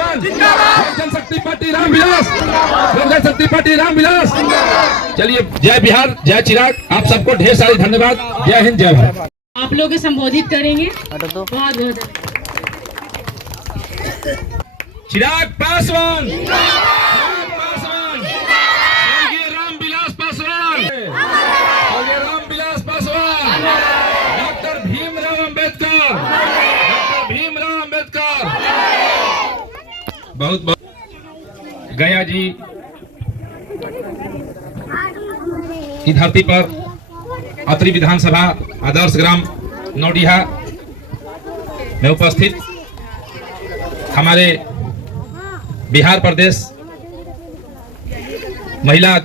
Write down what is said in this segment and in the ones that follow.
पासवान, लोक जनशक्ति पार्टी रामविलास, लोक जनशक्ति पार्टी रामविलास। चलिए, जय बिहार, जय चिराग। आप सबको ढेर सारे धन्यवाद। जय हिंद, जय भारत। आप लोग संबोधित करेंगे। बहुत बहुत चिराग पासवान, रामविलास पासवान, रामविलास पासवान, डॉक्टर भीमराव अंबेडकर, डॉक्टर भीमराव अंबेडकर। बहुत बहुत गया जी की धरती पर अत्रि विधानसभा आदर्श ग्राम नौडिहा में उपस्थित हमारे बिहार प्रदेश महिला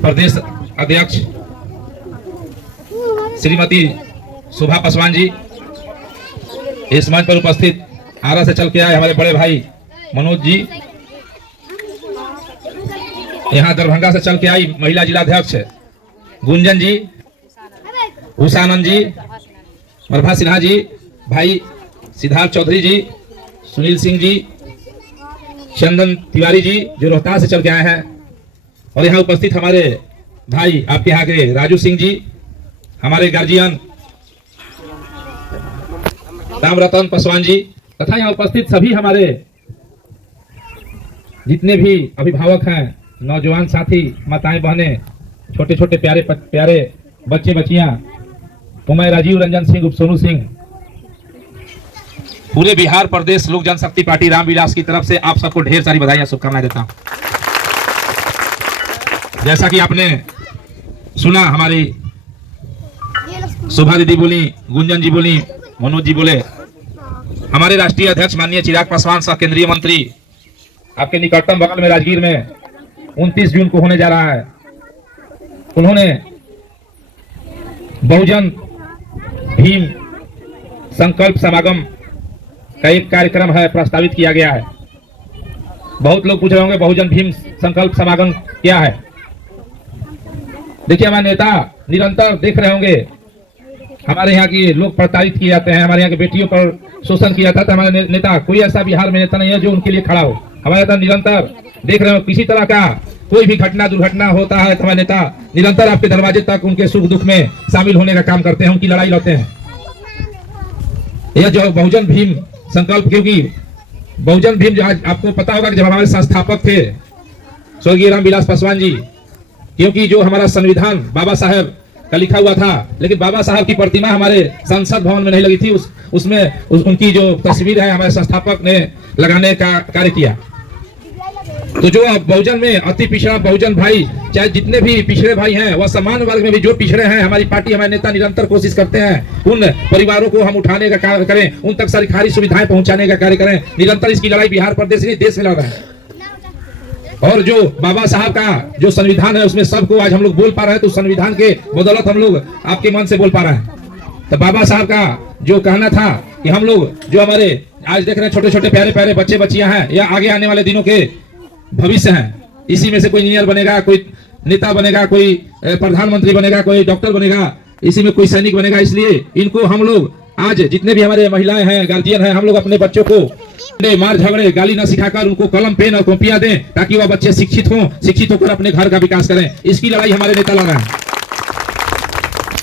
प्रदेश अध्यक्ष श्रीमती शोभा पासवान जी, इस मंच पर उपस्थित आरा से चल के आए हमारे बड़े भाई मनोज जी, यहाँ दरभंगा से चल के आई महिला जिलाध्यक्ष गुंजन जी, उषानंद जी, प्रभा सिन्हा जी, भाई सिद्धार्थ चौधरी जी, सुनील सिंह जी, चंदन तिवारी जी जो रोहतास से चल के आए हैं, और यहाँ उपस्थित हमारे भाई आपके यहाँ के राजू सिंह जी, हमारे गार्जियन रामरतन पासवान जी, तथा यहाँ उपस्थित सभी हमारे जितने भी अभिभावक हैं, नौजवान साथी, माताएं बहनें, छोटे छोटे प्यारे प्यारे बच्चे बच्चियां, उमय राजीव रंजन सिंह उप सोनू सिंह, पूरे बिहार प्रदेश लोक जनशक्ति पार्टी रामविलास की तरफ से आप सबको ढेर सारी बधाई शुभकामनाएं देता हूं। जैसा कि आपने सुना, हमारी शोभा दीदी बोली, गुंजन जी बोली, मनोज जी बोले, हमारे राष्ट्रीय अध्यक्ष माननीय चिराग पासवान सह केंद्रीय मंत्री आपके निकटतम बगल में राजगीर में 29 जून को होने जा रहा है। उन्होंने बहुजन भीम संकल्प समागम का एक कार्यक्रम है प्रस्तावित किया गया है। बहुत लोग पूछ रहे होंगे बहुजन भीम संकल्प समागम क्या है। देखिए, हमारे नेता निरंतर देख रहे होंगे, हमारे यहाँ की लोग प्रताड़ित किए जाते हैं, हमारे यहाँ की बेटियों पर शोषण किया जाता है। हमारे नेता, कोई ऐसा बिहार में नेता नहीं है जो उनके लिए खड़ा हो। हमारे नेता निरंतर देख रहे हो, किसी तरह का कोई भी घटना दुर्घटना होता है तो हमारे नेता निरंतर आपके दरवाजे तक उनके सुख दुख में शामिल होने का काम करते हैं, उनकी लड़ाई लड़ते हैं। यह जो बहुजन भीम संकल्प, क्योंकि बहुजन भीम जो आज आपको पता होगा कि जब हमारे संस्थापक थे स्वर्गीय रामविलास पासवान जी, क्योंकि जो हमारा संविधान बाबा साहब का लिखा हुआ था, लेकिन बाबा साहब की प्रतिमा हमारे संसद भवन में नहीं लगी थी, उसमें उनकी जो तस्वीर है हमारे संस्थापक ने लगाने का कार्य किया। तो जो बहुजन में अति पिछड़ा बहुजन भाई, चाहे जितने भी पिछड़े भाई हैं, वह समान वर्ग में भी जो पिछड़े हैं, हमारी पार्टी, हमारे नेता निरंतर कोशिश करते हैं उन परिवारों को हम उठाने का कार्य करें, उन तक सरकारी सुविधाएं पहुंचाने का कार्य करें। निरंतर इसकी लड़ाई बिहार प्रदेश नहीं, देश में लड़ रहे हैं। और जो बाबा साहब का जो संविधान है, उसमें सबको आज हम लोग बोल पा रहे हैं, तो संविधान के बदौलत हम लोग आपके मन से बोल पा रहे हैं। तो बाबा साहब का जो कहना था कि हम लोग जो हमारे आज देख रहे हैं छोटे छोटे प्यारे प्यारे बच्चे बच्चियां हैं, या आगे आने वाले दिनों के भविष्य हैं, इसी में से कोई इंजीनियर बनेगा, कोई नेता बनेगा, कोई प्रधानमंत्री बनेगा, कोई डॉक्टर बनेगा, इसी में कोई सैनिक बनेगा। इसलिए इनको हम लोग आज जितने भी हमारे महिलाएं हैं, गार्जियन हैं, हम लोग अपने बच्चों को मार झगड़े गाली ना सिखाकर उनको कलम पेन और कॉपियां दें, ताकि वह बच्चे शिक्षित हों, शिक्षित होकर अपने घर का विकास करें। इसकी लड़ाई हमारे नेता लड़ रहे हैं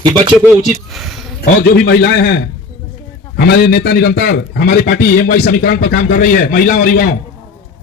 कि बच्चों को उचित, और जो भी महिलाएं हैं, हमारे नेता निरंतर हमारी पार्टी MY समीकरण पर काम कर रही है महिलाओं और युवाओं,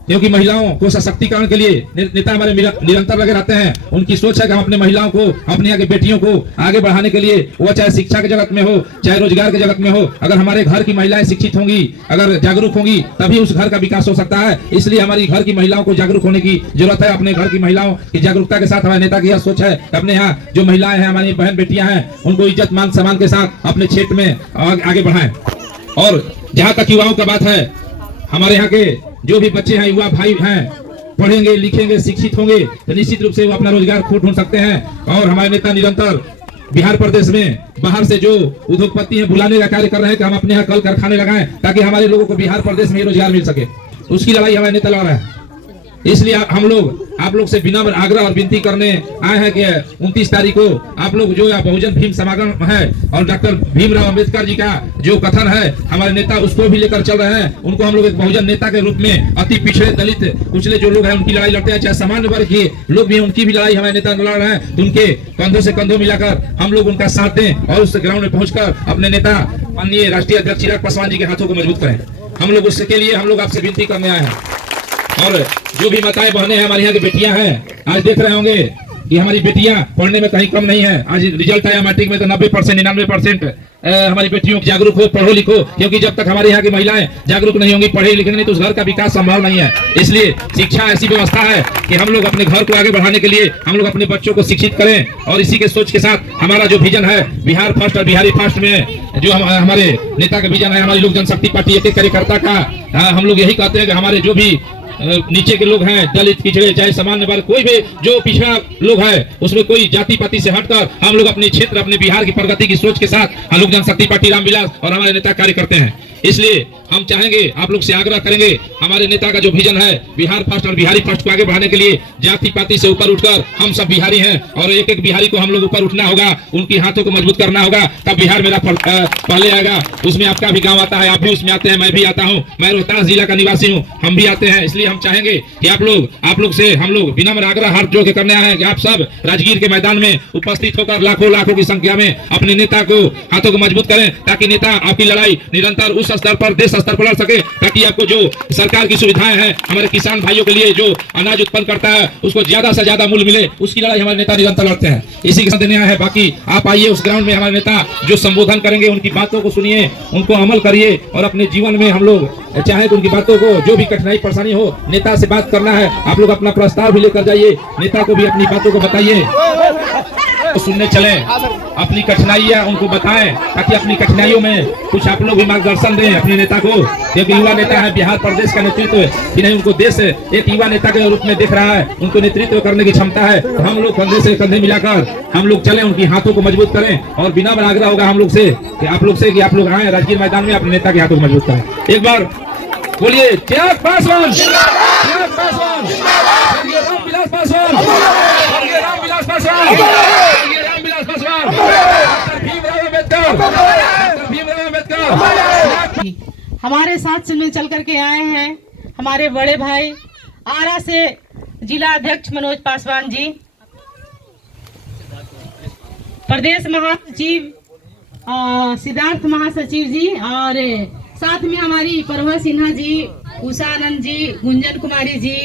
क्योंकि महिलाओं को सशक्तिकरण के लिए नेता हमारे निरंतर लगे रहते हैं। उनकी सोच है कि हम अपने महिलाओं को, अपने यहाँ की बेटियों को आगे बढ़ाने के लिए, वो चाहे शिक्षा के जगत में हो, चाहे रोजगार के जगत में हो, अगर हमारे घर की महिलाएं शिक्षित होंगी, अगर जागरूक होंगी, तभी उस घर का विकास हो सकता है। इसलिए हमारी घर की महिलाओं को जागरूक होने की जरूरत है। अपने घर की महिलाओं की जागरूकता के साथ हमारे नेता की यह सोच है कि अपने यहाँ जो महिलाएं हैं, हमारी बहन बेटियां हैं, उनको इज्जत मान सम्मान के साथ अपने क्षेत्र में आगे बढ़ाएं। और जहां तक युवाओं का बात है, हमारे यहाँ के जो भी बच्चे हैं, युवा भाई हैं, पढ़ेंगे लिखेंगे शिक्षित होंगे तो निश्चित रूप से वो अपना रोजगार खुद ढूंढ सकते हैं। और हमारे नेता निरंतर बिहार प्रदेश में बाहर से जो उद्योगपति हैं बुलाने का कार्य कर रहे हैं कि हम अपने यहाँ कल कारखाने लगाएं, ताकि हमारे लोगों को बिहार प्रदेश में रोजगार मिल सके। उसकी लड़ाई हमारे नेता लड़ रहे हैं। इसलिए हम लोग आप लोग से विनम्र आग्रह और विनती करने आए हैं कि 29 तारीख को आप लोग जो बहुजन भीम समागम है और डॉक्टर भीमराव अंबेडकर जी का जो कथन है हमारे नेता उसको भी लेकर चल रहे हैं। उनको हम लोग एक बहुजन नेता के रूप में अति पिछड़े दलित कुचले जो लोग हैं उनकी लड़ाई लड़ते हैं, चाहे सामान्य वर्ग के लोग भी उनकी भी लड़ाई हमारे नेता लड़ रहे हैं। तो उनके कंधों से कंधों मिलाकर हम लोग उनका साथ दें और उस ग्राउंड में पहुंचकर अपने नेता माननीय राष्ट्रीय अध्यक्ष चिराग पासवान जी के हाथों को मजबूत करें। हम लोग उसके लिए हम लोग आपसे विनती करने आए हैं। और जो भी माताएं बहनें हैं हमारे यहाँ की बेटियां हैं, आज देख रहे होंगे कि हमारी बेटियां पढ़ने में कहीं कम नहीं है। आज रिजल्ट आया मैट्रिक में तो 90% 99% हमारी बेटियों की जागरूक हो, पढ़ो लिखो, क्योंकि जब तक हमारे यहाँ की महिलाएं जागरूक नहीं होंगी, पढ़े लिखेंगे नहीं तो उस घर का विकास संभव नहीं है। इसलिए शिक्षा ऐसी व्यवस्था है कि हम लोग अपने घर को आगे बढ़ाने के लिए हम लोग अपने बच्चों को शिक्षित करें और इसी के सोच के साथ हमारा जो विजन है बिहार फर्स्ट और बिहारी फर्स्ट में जो हमारे नेता का विजन है, हमारी लोक जनशक्ति पार्टी एक कार्यकर्ता का, हम लोग यही कहते हैं कि हमारे जो भी नीचे के लोग हैं, दलित पिछड़े चाहे सामान्य वर्ग कोई भी जो पिछड़ा लोग है उसमें कोई जाति पाति से हटकर हम लोग अपने क्षेत्र अपने बिहार की प्रगति की सोच के साथ हम लोग जनशक्ति पार्टी रामविलास और हमारे नेता कार्य करते हैं। इसलिए हम चाहेंगे आप लोग से आग्रह करेंगे हमारे नेता का जो विजन है बिहार फर्स्ट और बिहारी फर्स्ट को आगे बढ़ाने के लिए जाति पाति से ऊपर उठकर हम सब बिहारी हैं और एक एक बिहारी को हम लोग ऊपर उठना होगा, उनकी हाथों को मजबूत करना होगा, तब बिहार मेरा पहले आएगा। उसमें आपका भी गांव आता है, आप भी उसमें आते हैं, मैं भी आता हूं, मैं रोहतास जिला का निवासी हूं, हम भी आते हैं। इसलिए हम चाहेंगे कि आप लोग से हम लोग विनम्र आग्रह हाथ जोड़ के करने आए हैं कि आप सब राजगीर के मैदान में उपस्थित होकर लाखों की संख्या में अपने नेता को हाथों को मजबूत करें ताकि नेता आपकी लड़ाई निरंतर उस स्तर पर देश स्तर पर लड़ सके, ताकि आपको जो सरकार की सुविधाएं हैं हमारे किसान भाइयों के लिए जो अनाज उत्पन्न करता है उसको ज्यादा से ज्यादा मूल्य मिले, उसकी लड़ाई हमारे नेता निरंतर लड़ते हैं। इसी के साथ देने आए हैं। बाकी आप आइए उस ग्राउंड में, हमारे नेता जो संबोधन करेंगे उनकी बातों को सुनिए, उनको अमल करिए और अपने जीवन में हम लोग चाहे तो उनकी बातों को जो भी कठिनाई परेशानी हो नेता से बात करना है, आप लोग अपना प्रस्ताव भी लेकर जाइए, नेता को भी अपनी बातों को बताइए, सुनने चले, अपनी कठिनाइयां उनको बताएं ताकि अपनी कठिनाइयों में कुछ आप लोग भी मार्गदर्शन दें अपने नेता को, क्योंकि युवा नेता है, बिहार प्रदेश का नेतृत्व कि नहीं उनको देश एक युवा नेता के रूप में देख रहा है, उनको नेतृत्व करने की क्षमता है। तो हम लोग कंधे से कंधे मिलाकर हम लोग चले, उनकी हाथों को मजबूत करें और बिना आग्रह होगा हम लोग से कि आप लोग आए राजगीर मैदान में अपने नेता के हाथों को मजबूत करें। एक बार बोलिए चिराग पासवान, चिराग पासवान, रामविलास पासवान, रामविलास पासवान, रामविलास पासवान, भीमराव अम्बेडकर, भीमराव अम्बेडकर। हमारे साथ से मिल चल करके आए हैं हमारे बड़े भाई आरा से जिला अध्यक्ष मनोज पासवान जी, प्रदेश महासचिव सिद्धार्थ महासचिव जी, और साथ में हमारी परवा सिन्हा जी, उषा आनंद जी, गुंजन कुमारी जी,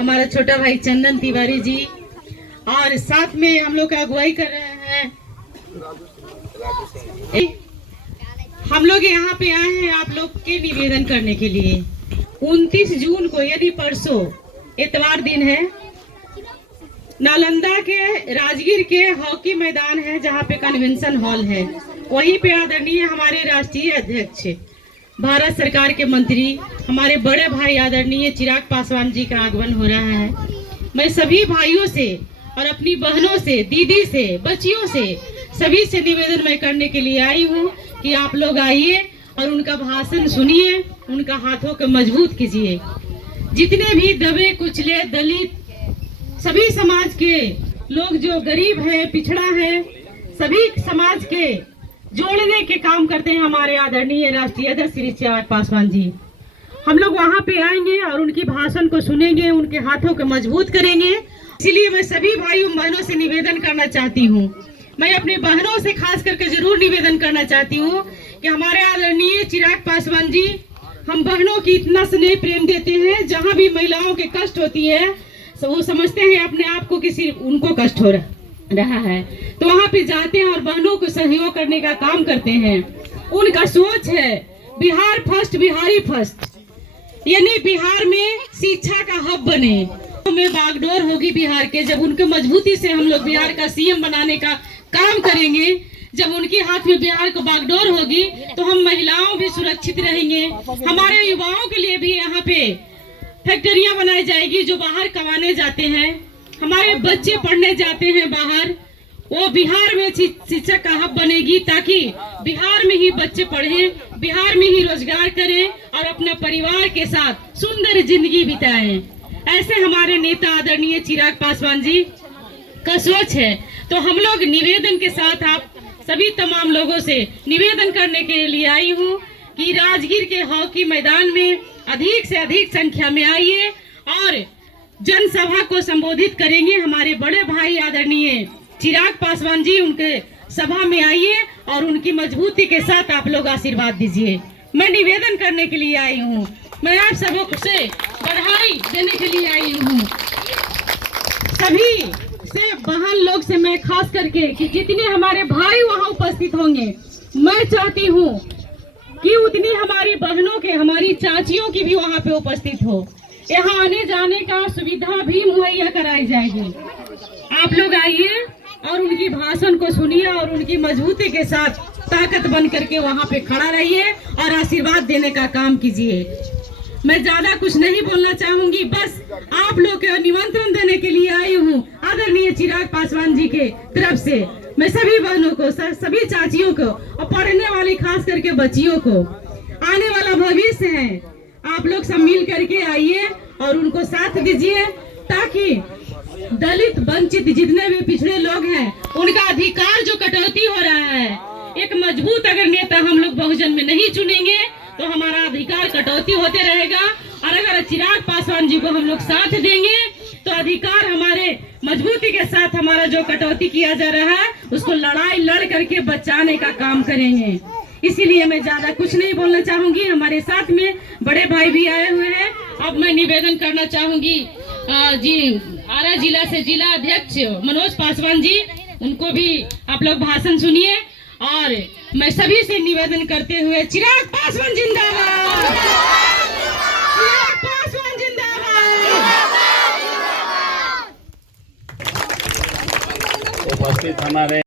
हमारा छोटा भाई चंदन तिवारी जी, और साथ में हम लोग अगुवाई कर रहे हैं। हम लोग यहाँ पे आए हैं आप लोग के निवेदन करने के लिए। 29 जून को यानी परसों इतवार दिन है, नालंदा के राजगीर के हॉकी मैदान है जहाँ पे कन्वेंशन हॉल है, वहीं पे आदरणीय हमारे राष्ट्रीय अध्यक्ष भारत सरकार के मंत्री हमारे बड़े भाई आदरणीय चिराग पासवान जी का आगमन हो रहा है। मैं सभी भाइयों से और अपनी बहनों से, दीदी से, बच्चियों से, सभी से निवेदन मैं करने के लिए आई हूँ कि आप लोग आइए और उनका भाषण सुनिए, उनका हाथों को मजबूत कीजिए। जितने भी दबे कुचले दलित सभी समाज के लोग जो गरीब है, पिछड़ा है, सभी समाज के जोड़ने के काम करते हैं हमारे आदरणीय राष्ट्रीय अध्यक्ष श्री चिराग पासवान जी। हम लोग वहां पे आएंगे और उनकी भाषण को सुनेंगे, उनके हाथों को मजबूत करेंगे। इसीलिए मैं सभी भाइयों बहनों से निवेदन करना चाहती हूँ, मैं अपनी बहनों से खास करके जरूर निवेदन करना चाहती हूँ कि हमारे आदरणीय चिराग पासवान जी हम बहनों की इतना स्नेह प्रेम देते हैं, जहाँ भी महिलाओं के कष्ट होती है वो समझते हैं अपने आप को कि सिर्फ उनको कष्ट हो रहा है, तो वहाँ पे जाते हैं और बहनों को सहयोग करने का काम करते हैं। उनका सोच है बिहार फर्स्ट बिहारी फर्स्ट, यानी बिहार में शिक्षा का हब बने, में बागडोर होगी बिहार के। जब उनके मजबूती से हम लोग बिहार का सीएम बनाने का काम करेंगे, जब उनके हाथ में बिहार को बागडोर होगी तो हम महिलाओं भी सुरक्षित रहेंगे। हमारे युवाओं के लिए भी यहाँ पे फैक्ट्रियां बनाई जाएगी जो बाहर कमाने जाते हैं, हमारे बच्चे पढ़ने जाते हैं बाहर, वो बिहार में शिक्षा का हब बनेगी ताकि बिहार में ही बच्चे पढ़ें, बिहार में ही रोजगार करें और अपने परिवार के साथ सुंदर जिंदगी बिताएं। ऐसे हमारे नेता आदरणीय चिराग पासवान जी का सोच है। तो हम लोग निवेदन के साथ आप सभी तमाम लोगों से निवेदन करने के लिए आई हूँ कि राजगीर के हॉकी मैदान में अधिक से अधिक संख्या में आइए और जनसभा को संबोधित करेंगे। हमारे बड़े भाई आदरणीय चिराग पासवान जी, उनके सभा में आइए और उनकी मजबूती के साथ आप लोग आशीर्वाद दीजिए। मैं निवेदन करने के लिए आई हूँ, मैं आप सबों से बधाई देने के लिए आई हूँ। सभी से बहन लोग से मैं खास करके कि जितने हमारे भाई वहाँ उपस्थित होंगे, मैं चाहती हूँ कि उतनी हमारी बहनों के, हमारी चाचियों की भी वहाँ पे उपस्थित हो। यहाँ आने जाने का सुविधा भी मुहैया कराई जाएगी। आप लोग आइए और उनकी भाषण को सुनिए और उनकी मजबूती के साथ ताकत बन करके वहाँ पे खड़ा रहिए और आशीर्वाद देने का काम कीजिए। मैं ज्यादा कुछ नहीं बोलना चाहूंगी, बस आप लोग को निमंत्रण देने के लिए आई हूँ आदरणीय चिराग पासवान जी के तरफ से। मैं सभी बहनों को, सभी चाचियों को और पढ़ने वाली खास करके बच्चियों को, आने वाला भविष्य है, आप लोग सब मिल करके आइए और उनको साथ दीजिए ताकि दलित वंचित जितने भी पिछड़े लोग हैं उनका अधिकार जो कटौती हो रहा है, एक मजबूत अगर नेता हम लोग बहुजन में नहीं चुनेंगे तो हमारा अधिकार कटौती होते रहेगा। और अगर चिराग पासवान जी को हम लोग साथ देंगे तो अधिकार हमारे मजबूती के साथ हमारा जो कटौती किया जा रहा है उसको लड़ाई लड़ करके बचाने का काम करेंगे। इसीलिए मैं ज्यादा कुछ नहीं बोलना चाहूंगी। हमारे साथ में बड़े भाई भी आए हुए हैं। अब मैं निवेदन करना चाहूंगी जी आरा जिला से जिला अध्यक्ष मनोज पासवान जी, उनको भी आप लोग भाषण सुनिए। और मैं सभी से निवेदन करते हुए चिराग पासवान जिंदाबाद, चिराग पासवान जिंदाबाद। उपस्थित हमारे